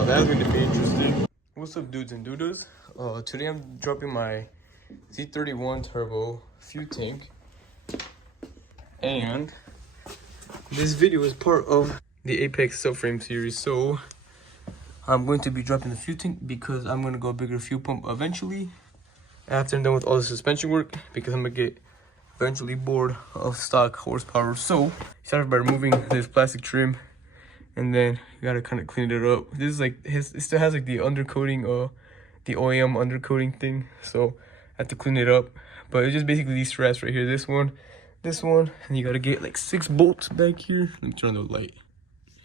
That's going to be interesting. What's up, dudes and dudas? Today I'm dropping my Z31 turbo fuel tank, and this video is part of the Apex subframe series. So I'm going to be dropping the fuel tank because I'm going to go a bigger fuel pump eventually after I'm done with all the suspension work, because I'm going to get eventually bored of stock horsepower. So started by removing this plastic trim, and then you gotta kind of clean it up. This is like it still has like the undercoating, the OEM undercoating thing, so I have to clean it up. But it's just basically these straps right here, this one, and you gotta get like 6 bolts back here. Let me turn on the light.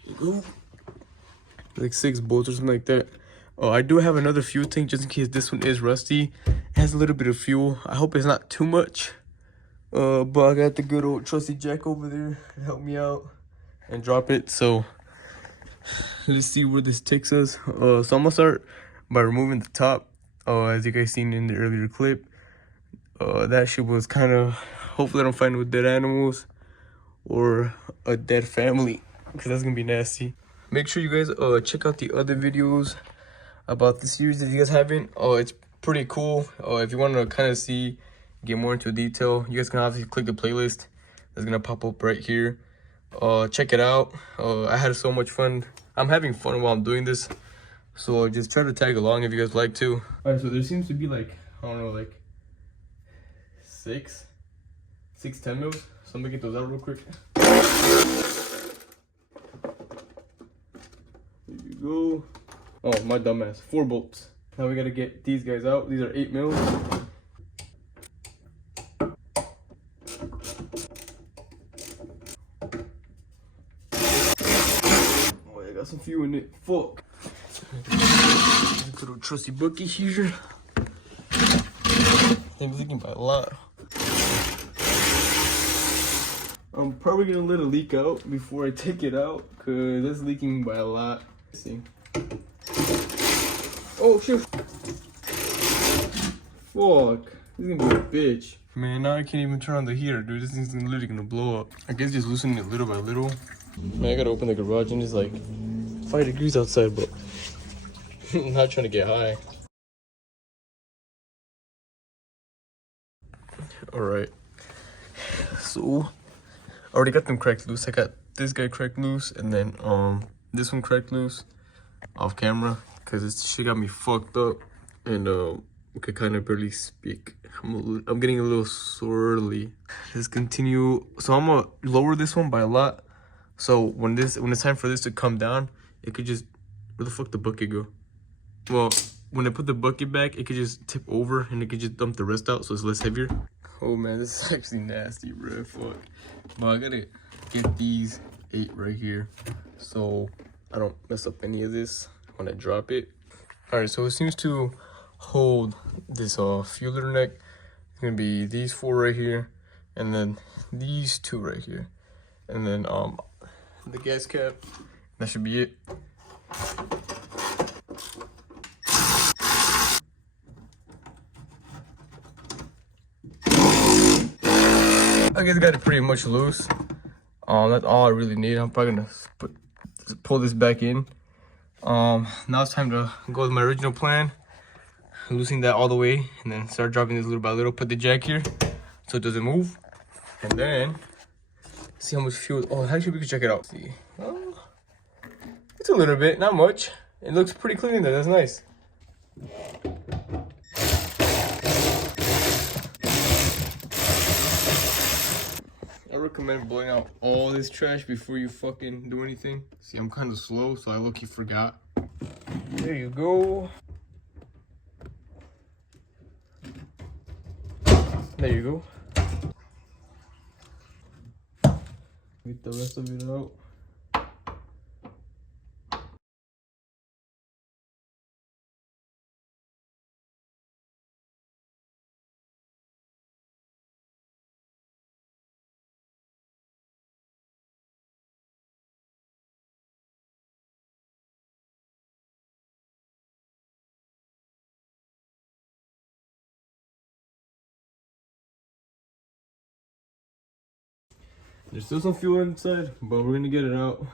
There you go. Like 6 bolts or something like that. Oh, I do have another fuel tank just in case this one is rusty. It has a little bit of fuel. I hope it's not too much. But I got the good old trusty Jack over there to help me out and drop it. So let's see where this takes us. So I'm gonna start by removing the top. As you guys seen in the earlier clip, that shit was kind of, hopefully I don't find it with dead animals or a dead family, because that's gonna be nasty. Make sure you guys check out the other videos about the series that you guys haven't. It's pretty cool. If you want to kind of see, get more into detail, you guys can obviously click the playlist that's gonna pop up right here. Check it out. I had so much fun. I'm having fun while I'm doing this, so just try to tag along if you guys like to. All right, so there seems to be like, I don't know, like six 10 mils. So I'm gonna get those out real quick. There you go. Oh, my dumbass, 4 bolts. Now we gotta get these guys out. These are 8 mils. Got some fuel in it. Fuck. Little trusty bucket here. Thing's leaking by a lot. I'm probably gonna let it leak out before I take it out, cause it's leaking by a lot. Let's see. Oh shit. Fuck. This is gonna be a bitch. Man, now I can't even turn on the heater, dude. This thing's literally gonna blow up. I guess just loosening it little by little. Man, I gotta open the garage and it's like 5 degrees outside, but I'm not trying to get high. Alright. So, I already got them cracked loose. I got this guy cracked loose, and then this one cracked loose off camera, because this shit got me fucked up, and I could kind of barely speak. I'm getting a little swirly. Let's continue. So I'm gonna lower this one by a lot. So when it's time for this to come down, it could just, where the fuck the bucket go? Well, when I put the bucket back, it could just tip over and it could just dump the rest out, so it's less heavier. Oh man, this is actually nasty, bro. Fuck. But I gotta get these 8 right here, so I don't mess up any of this when I drop it. All right, so it seems to hold this fueler neck. It's gonna be these 4 right here, and then these 2 right here, and then the gas cap. That should be it. I guess I got it pretty much loose. That's all I really need. I'm probably gonna pull this back in. Now it's time to go with my original plan, loosening that all the way, and then start dropping this little by little. Put the jack here so it doesn't move, and then see how much fuel. Oh, actually we can check it out. See, it's a little bit, not much. It looks pretty clean in there. That's nice. I recommend blowing out all this trash before you fucking do anything. See, I'm kind of slow, so I low-key forgot. There you go. There you go. Get the rest of it out. There's still some fuel inside, but we're gonna get it out.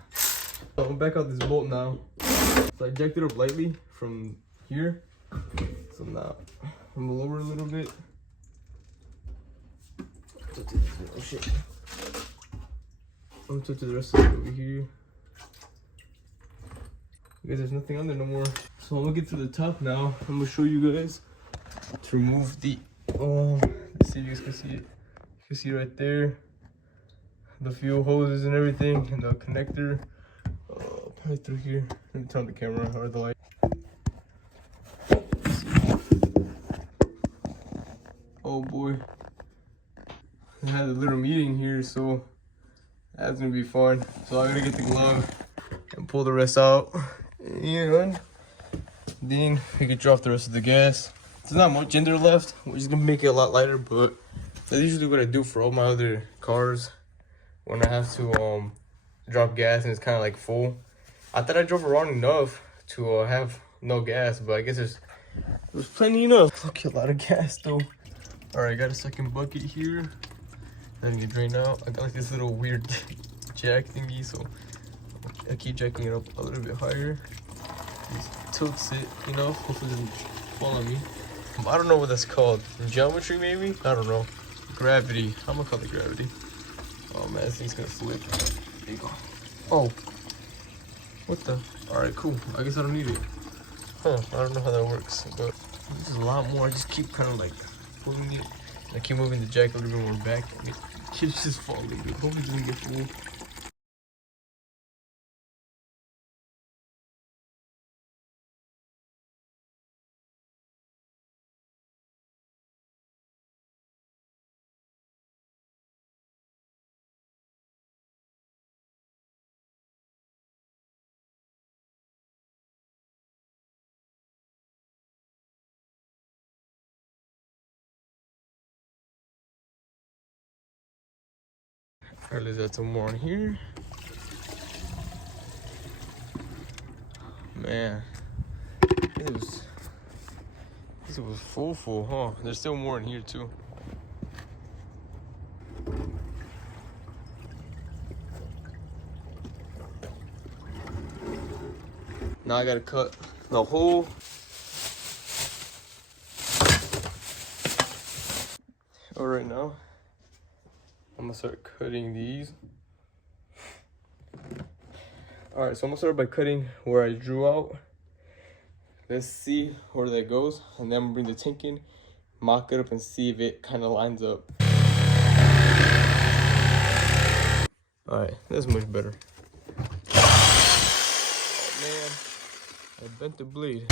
So I'm back out this bolt now. So I jacked it up lightly from here. So now I'm gonna lower a little bit. Oh shit. I'm gonna touch the rest of it over here. Because there's nothing on there no more. So I'm gonna get to the top now. I'm gonna show you guys to remove the let's see if you guys can see it. You can see right there the fuel hoses and everything, and the connector. Probably through here. Let me turn on the camera or the light. Oh boy. I had a little meeting here, so that's gonna be fun. So I'm gonna get the glove and pull the rest out. And then we can drop the rest of the gas. There's not much in there left, which is gonna make it a lot lighter, but that's usually what I do for all my other cars when I have to drop gas and it's kind of like full. I thought I drove around enough to have no gas, but I guess there's plenty enough. Okay, a lot of gas though. All right, got a second bucket here. Then you drain out. I got like this little weird jack thingy, so I keep jacking it up a little bit higher. Just tilts it, you know. Hopefully it doesn't fall on me. I don't know what that's called. Geometry maybe? I don't know. Gravity. I'm gonna call it gravity. Oh man, this thing's gonna flip. There you go. Oh. What the? Alright, cool. I guess I don't need it. Huh, I don't know how that works, but there's a lot more. I just keep kind of like moving it. I keep moving the jack a little bit more back. And it keeps just falling, dude. Hopefully it doesn't get full. Alright, let's add some more in here. Man, this was full, huh? There's still more in here too. Now I gotta cut the hole. Alright, now I'm gonna start cutting these. Alright, so I'm gonna start by cutting where I drew out. Let's see where that goes, and then I'm gonna bring the tank in, mock it up, and see if it kind of lines up. Alright, that's much better. Oh man, I bent the blade.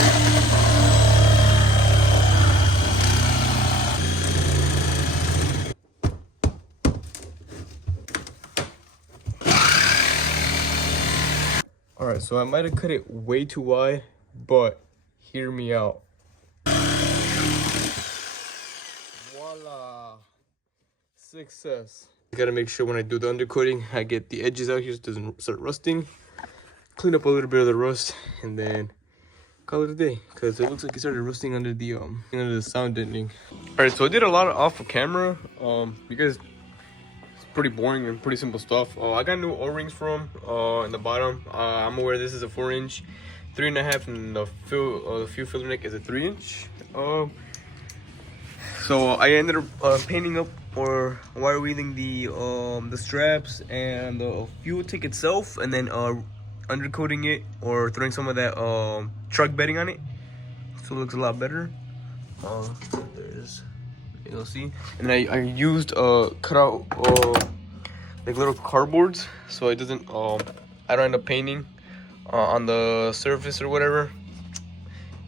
Alright, so I might have cut it way too wide, but hear me out. Voila! Success. I gotta make sure when I do the undercoating, I get the edges out here so it doesn't start rusting. Clean up a little bit of the rust, and then call it a day, because it looks like it started rusting under the sound deadening. Alright, so I did a lot of off of camera, because pretty boring and pretty simple stuff. I got new O-rings from in the bottom. I'm aware this is a 4-inch, 3.5, and the fuel filler neck is a 3-inch. So I ended up painting up or wire wheeling the straps and the fuel tank itself, and then undercoating it or throwing some of that truck bedding on it, so it looks a lot better. There's, you'll see, and I used cut out like little cardboards so it doesn't I don't end up painting on the surface or whatever,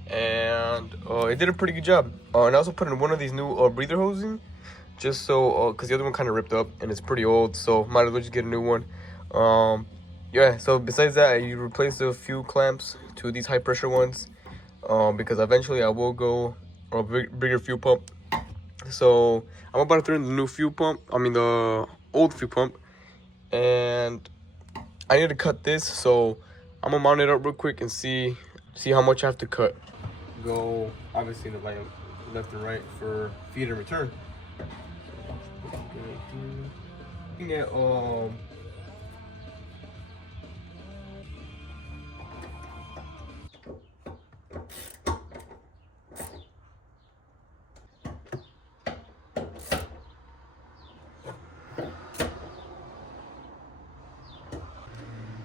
and it did a pretty good job. And I also put in one of these new breather hosing, just so because the other one kind of ripped up and it's pretty old, so might as well just get a new one. Yeah, so besides that, I replaced a few clamps to these high pressure ones, because eventually I will go a bigger fuel pump. So I'm about to throw in the new fuel pump, I mean the old fuel pump, and I need to cut this, so I'm gonna mount it up real quick and see how much I have to cut. Go obviously in the line left and right for feed and return. Looking at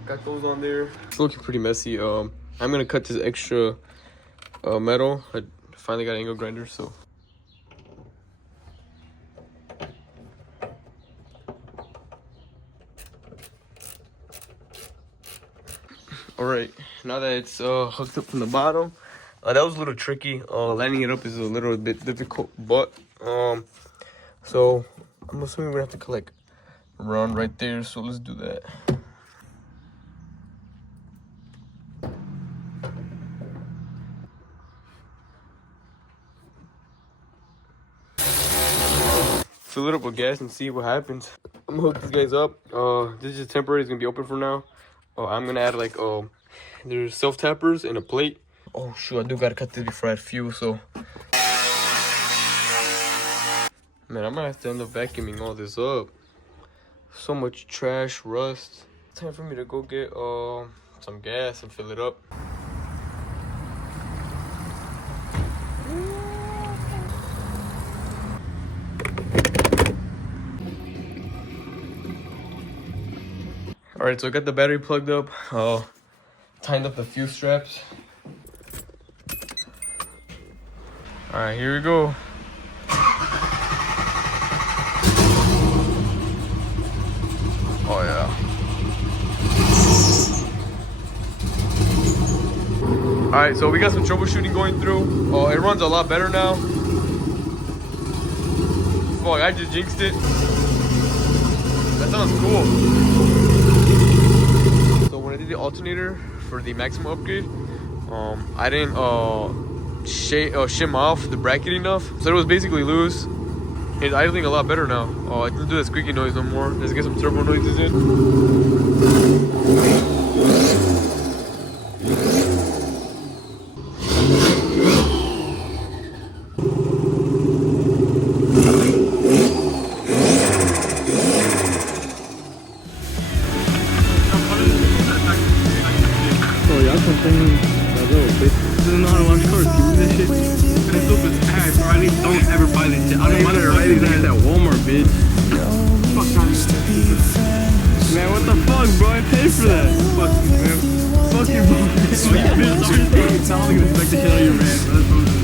got those on there. It's looking pretty messy. I'm gonna cut this extra metal. I finally got an angle grinder, so. All right, now that it's hooked up from the bottom, that was a little tricky. Lining it up is a little bit difficult, but so I'm assuming we're gonna have to collect around right there. So let's do that. Fill it up with gas and see what happens. I'm gonna hook these guys up. This is temporary. It's gonna be open for now. I'm gonna add like there's self tappers and a plate. Oh shoot, I do gotta cut this before I add fuel. So man, I'm gonna have to end up vacuuming all this up. So much trash, rust. Time for me to go get some gas and fill it up. All right, so I got the battery plugged up, tightened up the fuse straps. All right, here we go. Oh yeah. All right, so we got some troubleshooting going through. Oh, it runs a lot better now. Oh, I just jinxed it. That sounds cool. When I did the alternator for the maximum upgrade, I didn't shim off the bracket enough, so it was basically loose. It's idling a lot better now. Oh, I didn't do that squeaky noise no more. Let's get some turbo noises in. Doesn't know how to wash cars. Give me that shit. That soap is ass, bro. Don't ever buy this shit. I don't want to write these at Walmart, bitch. Fuck out of here. Man, what the fuck, bro? I paid for that. Fuck you, man. Fuck you, bro. I'm only gonna expect the shit out of your man, bro.